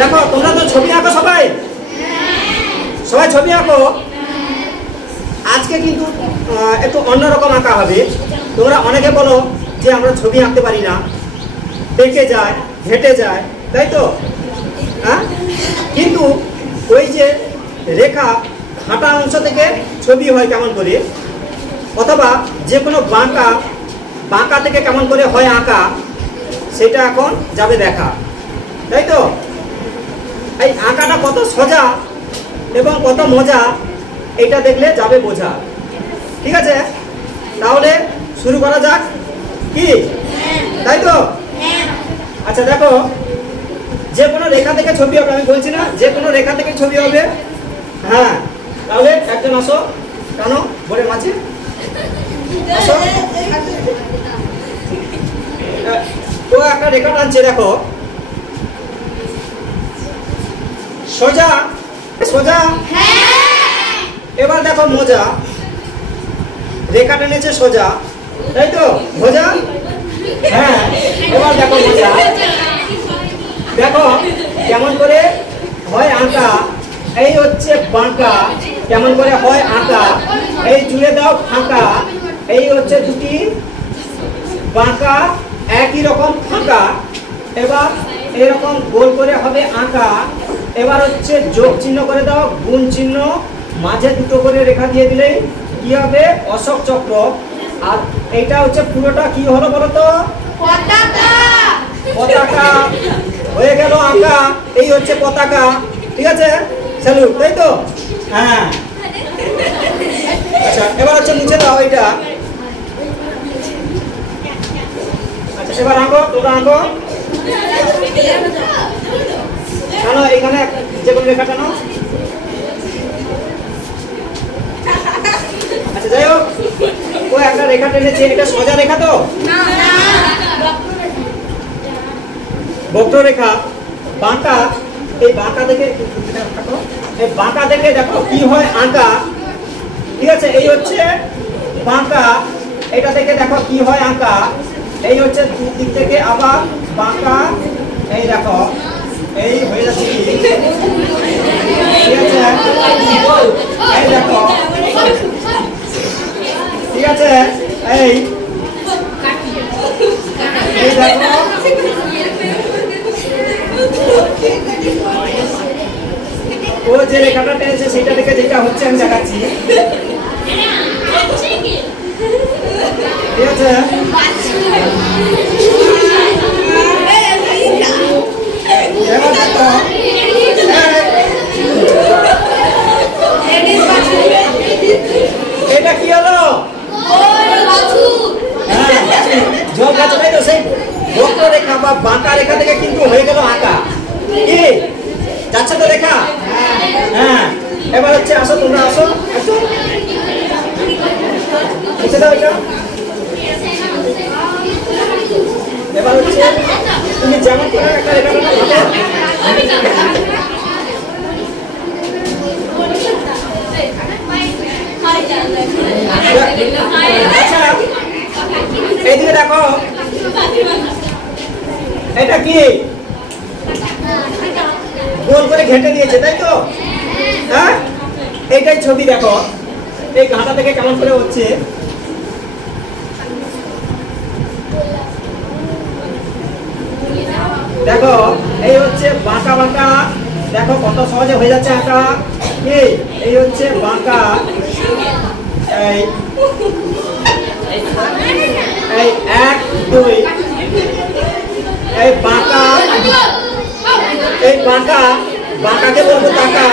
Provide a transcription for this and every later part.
দেখো তোমরা তো ছবি আঁকো সবাই, সবাই ছবি আঁকো। আজকে কিন্তু একটু অন্যরকম আঁকা হবে। তোমরা অনেকে বলো যে আমরা ছবি আঁকতে পারি না, পেকে যায়, ঘেটে যায়, তাই তো? হ্যাঁ, কিন্তু ওই যে রেখা হাঁটা অংশ থেকে ছবি হয় কেমন করে, অথবা যে কোনো বাঁকা থেকে কেমন করে হয় আঁকা, সেটা এখন যাবে দেখা, তাই তো? এই আঁকাটা কত সোজা এবং কত মজা এটা দেখলে যাবে বোঝা। ঠিক আছে, তাহলে শুরু করা যাক কি, তাই তো? আচ্ছা দেখো, যে কোনো রেখা থেকে ছবি হবে, আমি বলছি না, যে কোনো রেখা থেকে ছবি হবে। হ্যাঁ, তাহলে একজন আসো, কেন বোর্ডের মাঝে আসো। ও একটা রেখা টানছে, দেখো সোজা সোজা। এবার দেখো মজা, রেখা টেনেছে সোজা, তাই তো? মজা। হ্যাঁ, এবার দেখো মজা, দেখো কেমন করে হয় আঁকা। এই হচ্ছে বাঁকা, কেমন করে হয় আঁকা। এই জুড়ে দাও ফাঁকা, এই হচ্ছে দুটি বাঁকা একই রকম ফাঁকা। এবার এরকম গোল করে হবে আঁকা। এবার হচ্ছে যোগ চিহ্ন করে দাও, গুণ চিহ্ন, মাঝে দুটো করে রেখা দিয়ে দিলেই কি হবে? অশোক চক্র। আর এইটা হচ্ছে পুরোটা কি হলো বলো তো? পতাকা। পতাকা হয়ে গেল আঁকা, এই হচ্ছে পতাকা। ঠিক আছে, স্যালুট, তাই তো? হ্যাঁ, আচ্ছা এবার হচ্ছে মুছে দাও এটা। আচ্ছা এবার আঁকো, তোমরা আঁকো। টানো এইখানে যে কোনো রেখা টানো। আচ্ছা যাই হোক, ও একটা রেখা টেনেছে, এটা সোজা রেখা তো? বক্ররেখা, বাঁকা। এই বাঁকা থেকে, এই বাঁকা থেকে দেখো কি হয় আঁকা। ঠিক আছে, এই হচ্ছে বাঁকা, এটা থেকে দেখো কি হয় আঁকা। এই হচ্ছে দুদিক থেকে আবার বাঁকা, এই দেখো এই হয়ে যাচ্ছে কি, ঠিক আছে? এই দেখো, ঠিক আছে, এই দেখো ও যে রেখাটা টেনেছে সেটা থেকে যেটা হচ্ছে আমি দেখাচ্ছি। ঠিক আছে, এবার দেখো এটা কি হলো? যোগ আছে, তাই তো? সেই বক্ররেখা বা বাঁকা রেখা থেকে কিন্তু হয়ে গেল আঁকা। কি যাচ্ছে তো রেখা? হ্যাঁ, এবার হচ্ছে আসো, তোমরা আসো, আসো মুছে দাও এটা। এবার হচ্ছে তুমি যেমন করে একটা রেখা টানো। আচ্ছা এইদিকে দেখো, এটা কি গোল করে ঘেটে দিয়েছে, তাই তো? হ্যাঁ, এইটাই ছবি। দেখো এই ঘাটা থেকে কেমন করে হচ্ছে। দেখো এই হচ্ছে বাঁকা বাঁকা, দেখো কত সহজে হয়ে যাচ্ছে আঁকা। এই হচ্ছে বাঁকা, এই এক দুই, এই বাঁকা, এই বাঁকা, বাঁকাকে বলবো টাকা।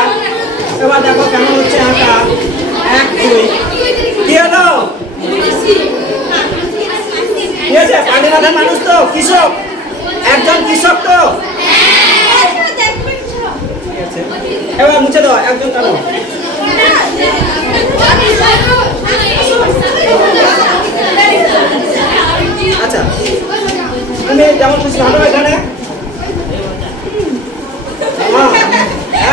এবার দেখো কেমন হচ্ছে আঁকা, এক দুই। কি হলো? কি হয়েছে? পানিবাঁধার মানুষ তো, কৃষক, একজন কৃষক তো। এবার মুছে দাও, একজন টানো। আচ্ছা তুমি যেমন খুশি ভালো এখানে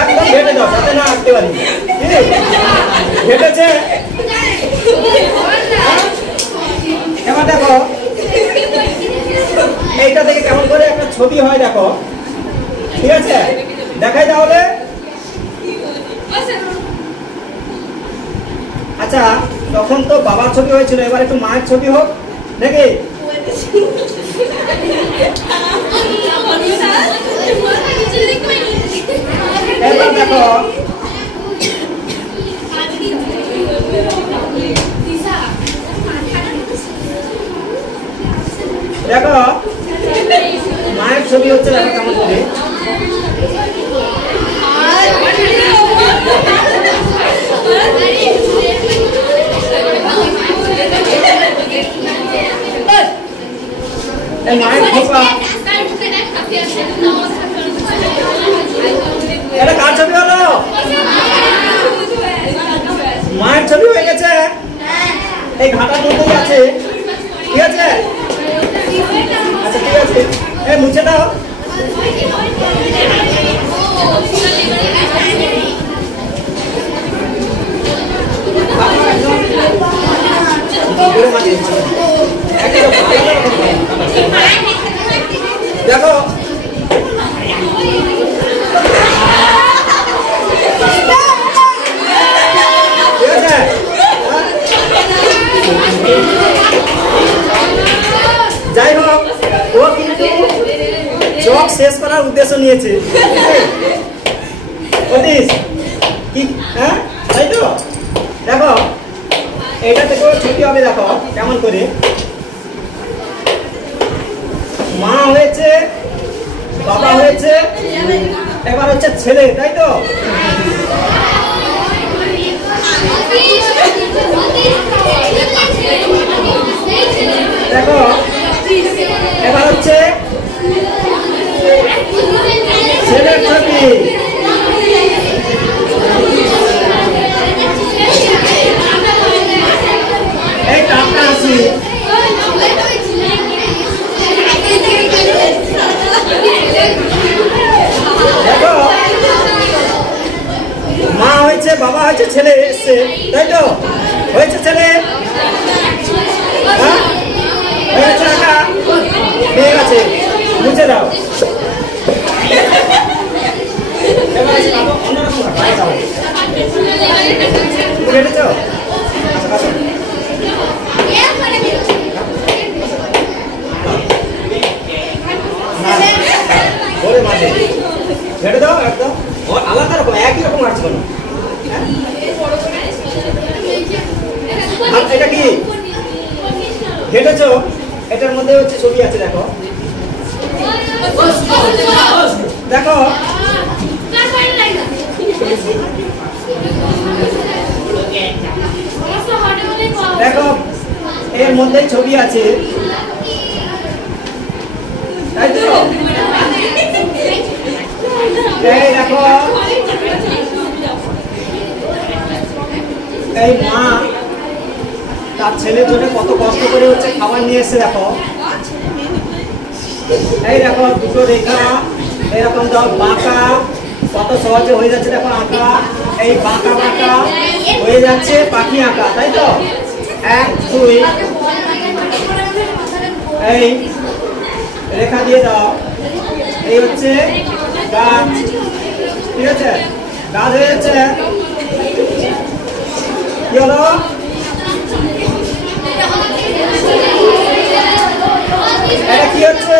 একদম ঘেটে দাও, যাতে না আঁকতে পারি। ঘেটেছে। এবার দেখো এইটা থেকে কেমন করে একটা ছবি হয়, দেখো। ঠিক আছে, দেখাই তাহলে। আচ্ছা, তখন তো বাবার ছবি হয়েছিল, এবার একটু মায়ের ছবি হোক নাকি? এবার দেখো, দেখো মায়ের ছবি হচ্ছে, দেখো কেমন করে। মায়ের খোপা, এটা কার ছবি হলো? মায়ের ছবি হয়ে গেছে, এই ঘাটার মধ্যেই আছে। ঠিক আছে, আচ্ছা ঠিক আছে, এই মুছে দাও। দেখো ঠিক আছে, যাই হোক, ও কিন্তু চক শেষ করার উদ্দেশ্য নিয়েছে। কি হ্যাঁ, তাই তো? দেখো এটা থেকে ছুটি হবে, দেখো কেমন করে। মা হয়েছে, বাবা হয়েছে, এবার হচ্ছে ছেলে, তাই তো? দেখো এবার হচ্ছে ছেলের ছবি। এই টাকা আসি, দেখো মা হয়েছে, বাবা হয়েছে, ছেলে এসছে, তাই তো? হয়েছে ছেলে, হ্যাঁ হয়েছে, টাকা পেয়ে গেছে, মুছে দাও। ছেড়ে দাও একদম, আলাদা রকম, একই রকম আছে না। এটা কি ঘেটেছো? এটার মধ্যে হচ্ছে ছবি আছে, দেখো দেখো দেখো এর মধ্যে ছবি আছে, তাই তো? এই দেখো, এই মা তার ছেলের জন্য কত কষ্ট করে হচ্ছে খাবার নিয়ে এসে, দেখো এই দেখো দুটো রেখা এরকম দাও, বাঁকা কত সহজে হয়ে যাচ্ছে, দেখো আঁকা, এই বাঁকা বাঁকা হয়ে যাচ্ছে পাখি আঁকা, তাই তো? 1 2 এই রেখা দিয়ে দাও, এই হচ্ছে গাছ, ঠিক আছে? গাছ হয়ে যাচ্ছে, কি হলো? এটা কি হচ্ছে?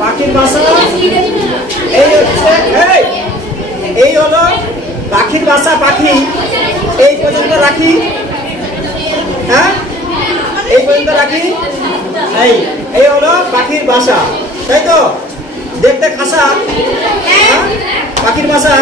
পাখির বাসা। এই হচ্ছে, এই হলো পাখির বাসা, পাখি এই পর্যন্ত রাখি, হ্যাঁ এই পর্যন্ত রাখি, এই হলো পাখির বাসা, তাই তো? দেখতে খাসা, পাখির বাসা।